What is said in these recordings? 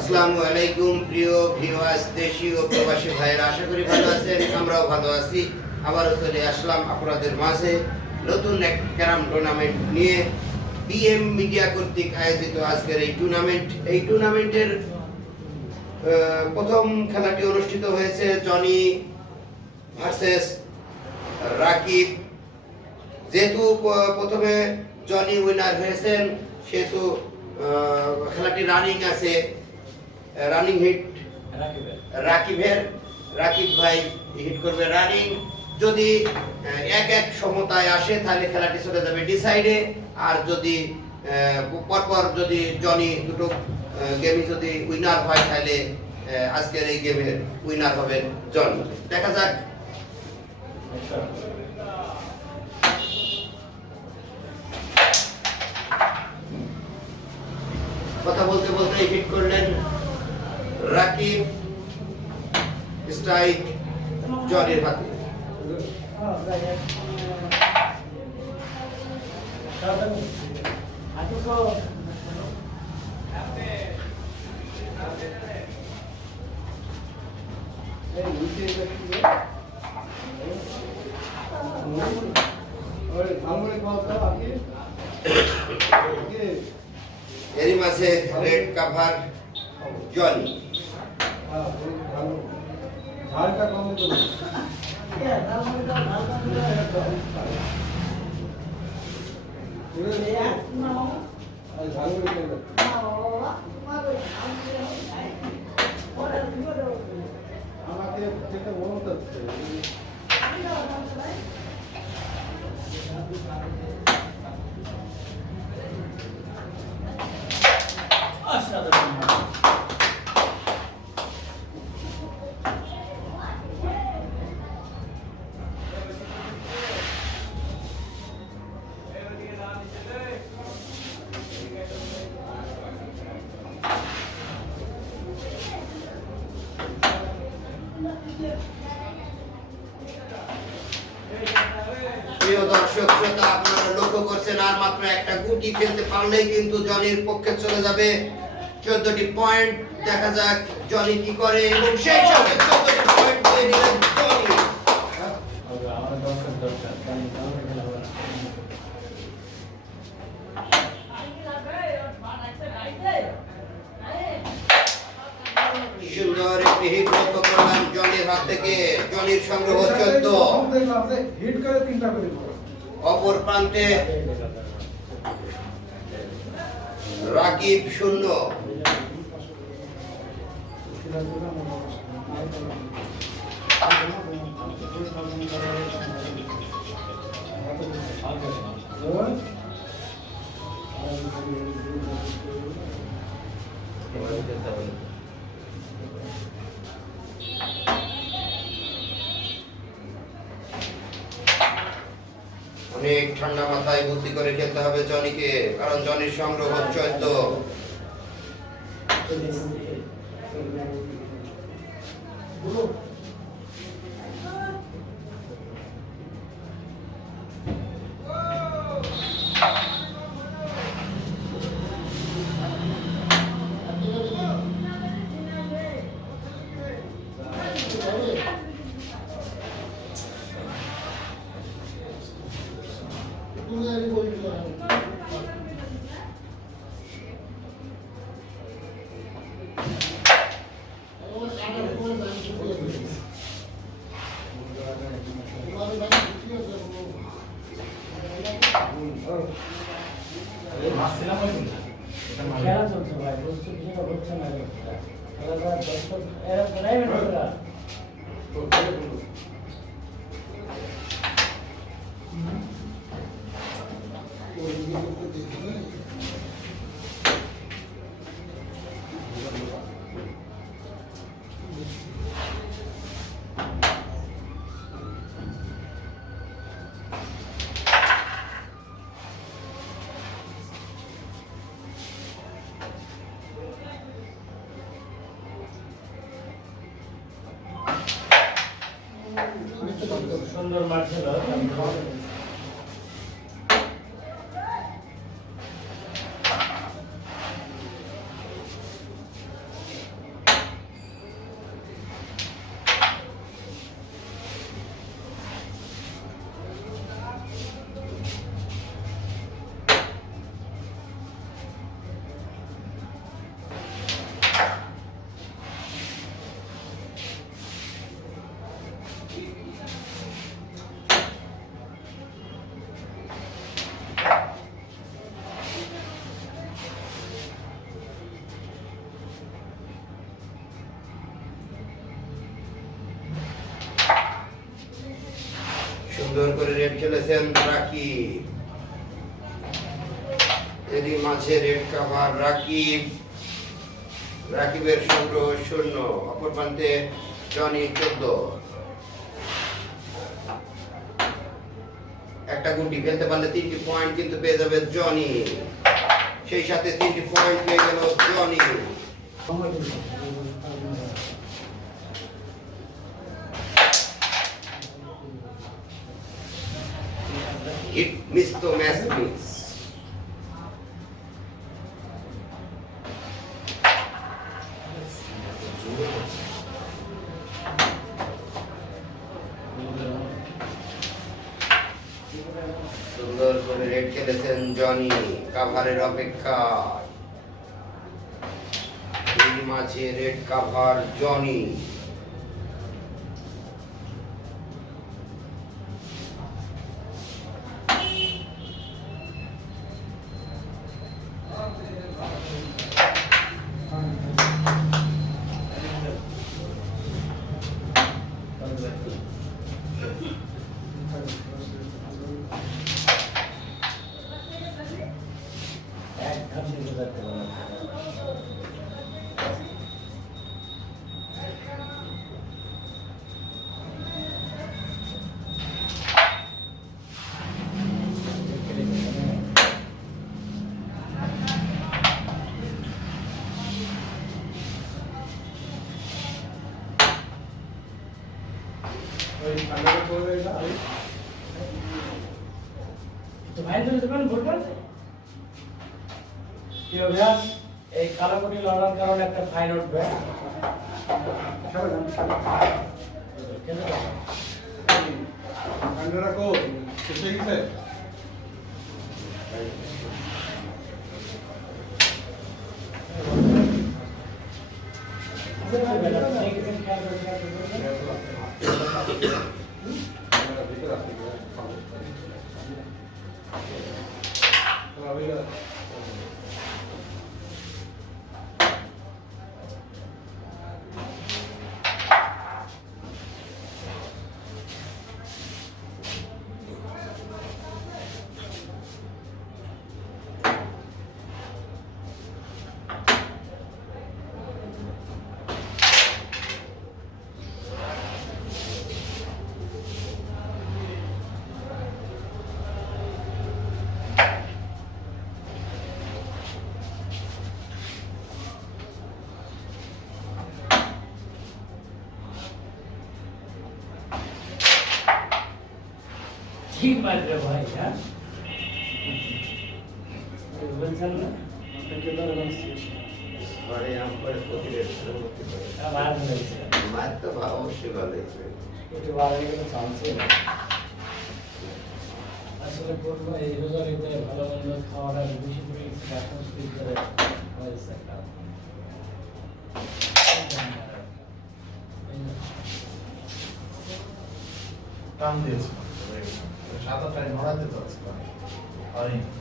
আসসালামু আলাইকুম প্রিয় ভিউয়ার্স, দেশি ও প্রবাসী ভাইয়েরা, আশা করি ভালো আছেন, আমরাও ভালো আছি। আবারও চলে আসলাম আপনাদের মাঝে নতুন এক ক্যারাম টুর্নামেন্ট নিয়ে। বিএম মিডিয়া কর্তৃক আয়োজিত আজকের এই টুর্নামেন্ট। এই টুর্নামেন্টের প্রথম খেলাটি অনুষ্ঠিত হয়েছে জনি ভার্সেস রাকিব। যেহেতু প্রথমে জনি উইনার হয়েছেন, সেহেতু খেলাটি রানিং আছে। রানিং হিট রাকিবের রাকিব ভাই হিট করবে রানিং যদি এক এক সমতায় আসে তাহলে খেলাটি চলে যাবে ডিসাইডে আর যদি পরপর যদি জনি দুটো গেমই যদি উইনার হয় তাহলে আজকের এই গেমের উইনার হবে জন। দেখা যাক। কথা বলতে বলতে হিট করলেন রাকিব স্ট্রাইক জনের হাতে এরই মাঝে রেড কাভার জনি। ঝাড়গুলো প্রিয় দর্শক আপনারা লক্ষ্য করছেন আর মাত্র একটা গুটি খেলতে পারলেই কিন্তু জনির পক্ষে চলে যাবে। চোদ্দটি পয়েন্ট দেখা যাক জনি কি করে, এবং সেই সঙ্গে চোদ্দটি পয়েন্ট দিয়ে দিলেন জনি আমার দরকার দরকার কারণ আমার খেলা হবে না। সুন্দর একটি হিট লক্ষ্য করলাম জনির হাত থেকে সংগ্রহ চোদ্দ অপর প্রান্তে রাকিব শূন্য। অনেক ঠান্ডা মাথায় বুদ্ধি করে খেলতে হবে জনিকে কারণ জনির সংগ্রহ চোদ্দ। খেলা সুন্দর মাঠ ছিল খেলেছেন এরই মাঝে রেড কাভার রাকিব। রাকিবের সংগ্রহ শূন্য। অপর প্রান্তে চোদ্দ। একটা গুটি ফেলতে পারলে তিনটি পয়েন্ট কিন্তু পেয়ে যাবে জনি। সেই সাথে তিনটি পয়েন্ট পেয়ে গেল জনি। রেড খেলেছেন জনি কাভারের অপেক্ষা এই মাঝে রেড কাভার জনি। தான் প্রিয় এই কালাকুটি লড়ার কারণে একটা ফাইন উঠবে। খেয়াল প্রতিরের আমার হয়েছে মার তো ভাব অবশ্যই ভালো হয়েছে একটু বাড়ালে কোনো চান্সই নেই আসলে করব এই রোজারিতে ভালো মন্দ খাওয়াটা বেশি করে এখন স্পিড করে হয়েছে একটা টান দিয়েছে সাদা টাই নড়াতে তো আছে হয়নি Yes.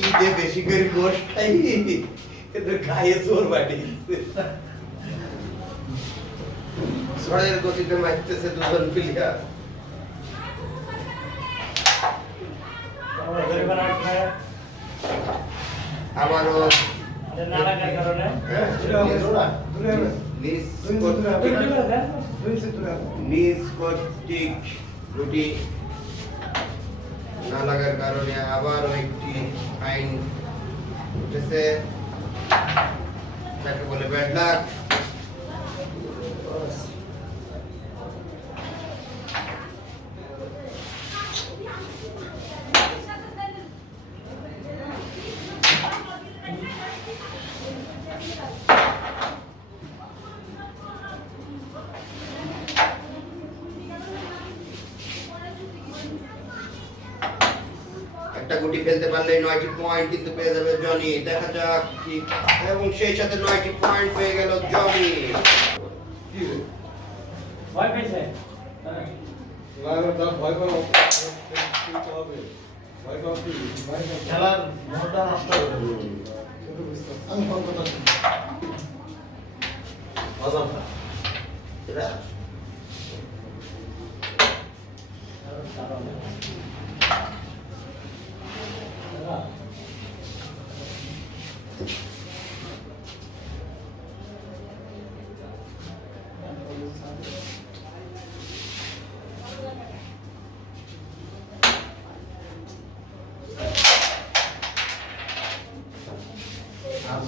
ঈদে বেশি করে গোশ খাই কিন্তু খাইয়ে চোর বাটি ঝড়ের গতিতে মারতেছে দুজন প্লেয়ার আমরা গরিবের আট খায়, আবারও আর না লাগার নিজ কর্তৃক না লাগার কারণে আবারও একটি আইন উঠেছে যাকে বলে ব্যাড লাক একটা গুটি ফেলতে পারলে নয়টি পয়েন্ট কিন্তু পেয়ে যাবে জনি। দেখা যাক কি এবং সেই সাথে নয়টি পয়েন্ট পেয়ে গেল জনি। ভয় পেয়েছে? হ্যাঁ, ভয় হবে। ভয় পাবো ভয় পাবো খেলার মনটা নষ্ট হয়ে যাবে। আমি ফোন করতেছি অযথা আর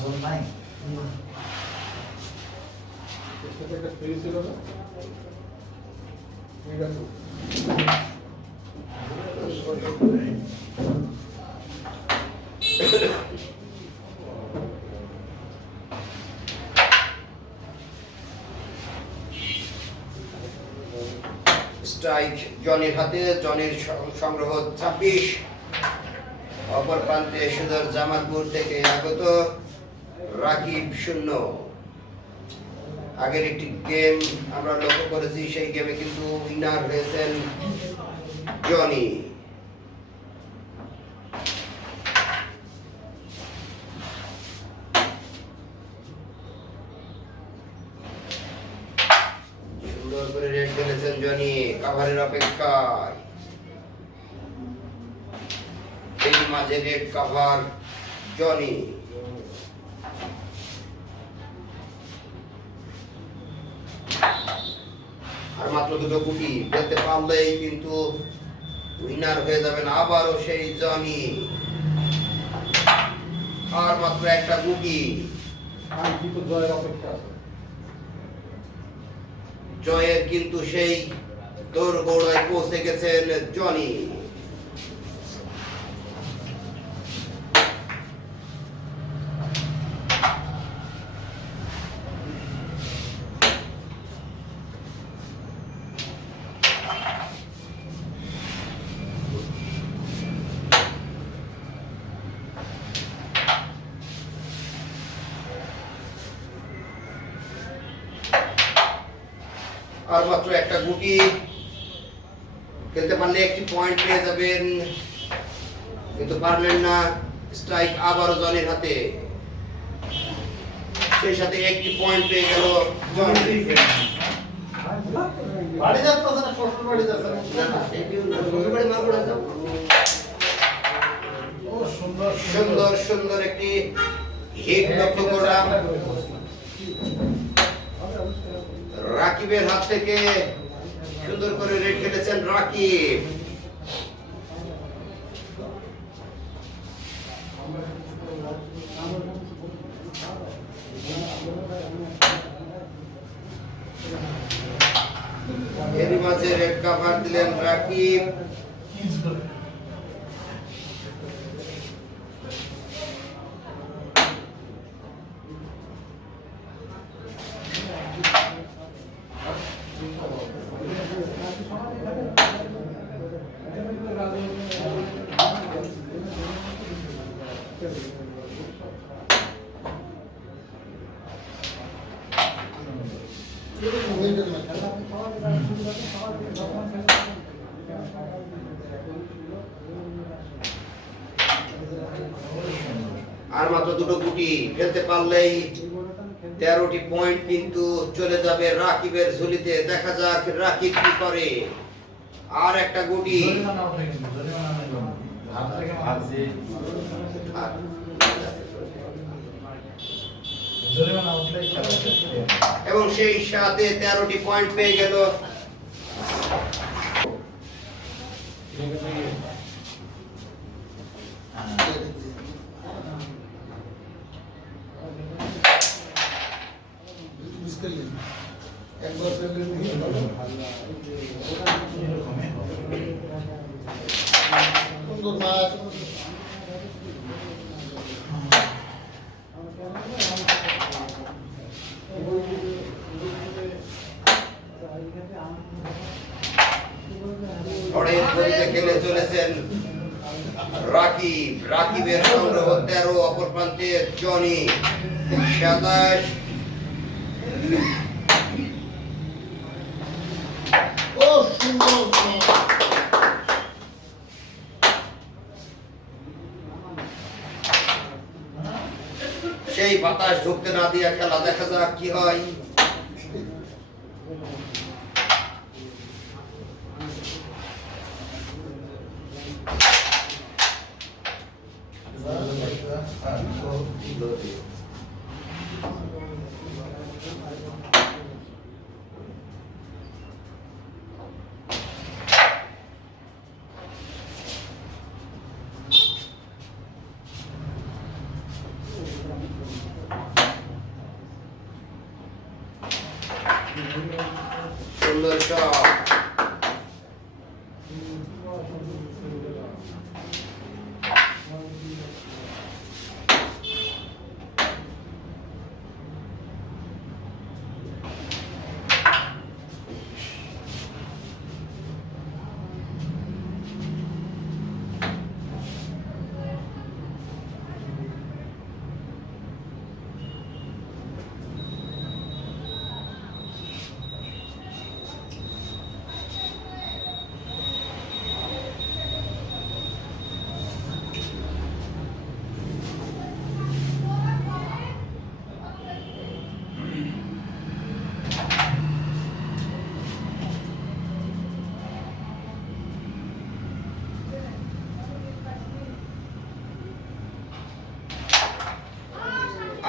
জোর নাই সেটা একটা ফ্রি ছিল না ঠিক আছে স্ট্রাইক জনির হাতে জনের সংগ্রহ ছাব্বিশ। অপর প্রান্তে সুদর জামালপুর থেকে আগত রাকিব শূন্য। আগের একটি গেম আমরা লক্ষ্য করেছি, সেই গেমে কিন্তু উইনার হয়েছেন জনি সুন্দর করে রেড খেলেছেন জনি অপেক্ষায় এই মাঝে রেড কাভার জনি। আর মাত্র দুটো গুটি পারলেই কিন্তু উইনার হয়ে যাবেন আবারও সেই জনি। আর মাত্র একটা গুটি জয়ের কিন্তু সেই দৌড় গৌড়ায় পৌঁছে গেছেন জনি। আর মাত্র একটা গুটি। খেলতে একটি পয়েন্ট পেয়ে যাবেন। কিন্তু পারলেন না স্ট্রাইক আবারও জনের হাতে। সেই সাথে একটি পয়েন্ট পেয়ে গেল সুন্দর সুন্দর একটি হিট লক্ষ্য করলাম। রাকিবের হাত থেকে সুন্দর করে রেড খেলেছেন রাকিব। এর মাঝে রেড কাভার দিলেন রাকিব। দুটো গুটি খেলতে পারলেই তেরোটি পয়েন্ট কিন্তু চলে যাবে রাকিবের ঝুলিতে। দেখা যাক রাকিব কি করে। আর একটা গুটি। এবং সেই সাথে তেরোটি পয়েন্ট পেয়ে গেল। গতিতে খেলে চলেছেন। রাকিব রাকিবের সংগ্রহ তেরো অপর প্রান্তে জনি। সাতাশ ও সুন্দর শট। সেই বাতাস ঢুকতে না দিয়ে খেলা দেখা যাক কি হয়। সুন্দর শট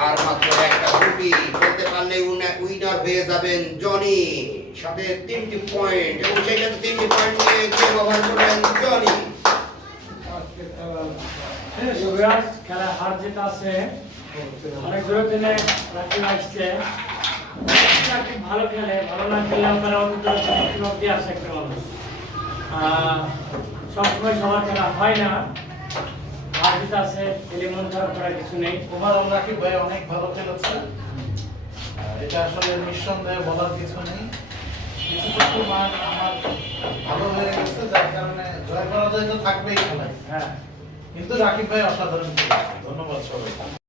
আর মাত্র একটা গুটি বলতে পারলে উইনার হয়ে যাবেন জনি সাথে তিনটি পয়েন্ট এবং সেই সাথে তিনটি পয়েন্ট নিয়ে গেম ওভার করলেন জনি। খেলা হার জিত আছে। অনেক দূরে দিনে আসছে। রাকিব ভালো খেলে ভালো না আমরা আসে একটা মানুষ আহ, সবসময় সবার খেলা হয় না। হার জিত আছে খেলে মন খারাপ করার কিছু নেই। ওভারঅল রাকিব ভাই অনেক ভালো খেলেছে? এটা আসলে নিঃসন্দেহে বলার কিছু নেই। কিছু কিছু মান আমার ভালো হয়ে গেছে যার কারণে জয় পরাজয় তো থাকবেই খেলায় হ্যাঁ। কিন্তু রাকিব ভাই অসাধারণ ধন্যবাদ সবাইকে।